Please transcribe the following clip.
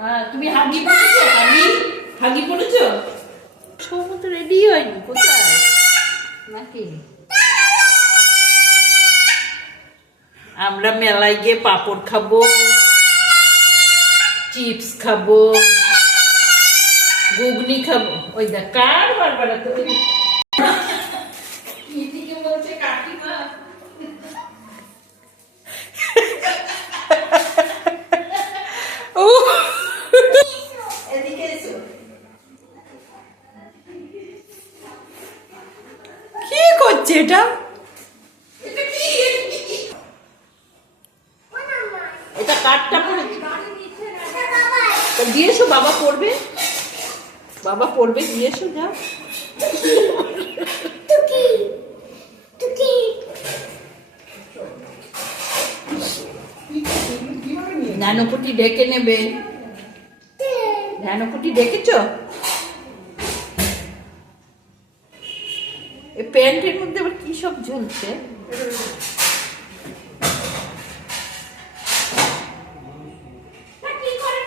হ্যাঁ, তুমি হাগি পড়েছো? হাগি পড়েছো? সৌম্য তো রেডি হয়নি, কোথায় নাকি? আমরা মেলায় গিয়ে পাপড় খাবো, চিপস খাবো, ঘুগনি খাবো। ওই দেখ কার বারবার তো কি বলছে কাকিমা। ও এদিকে এসো। কি করছে এটা? এটা কাঠটা পড়েছে, দিয়ে এসো, বাবা পড়বে, বাবা পড়বে, দিয়ে এসো। যা ন্যানোকুটি ডেকে নেবে। ন্যানোকুটি ডেকেছ? এই প্যান্টের মধ্যে আবার কি সব ঝুলছে? কি করে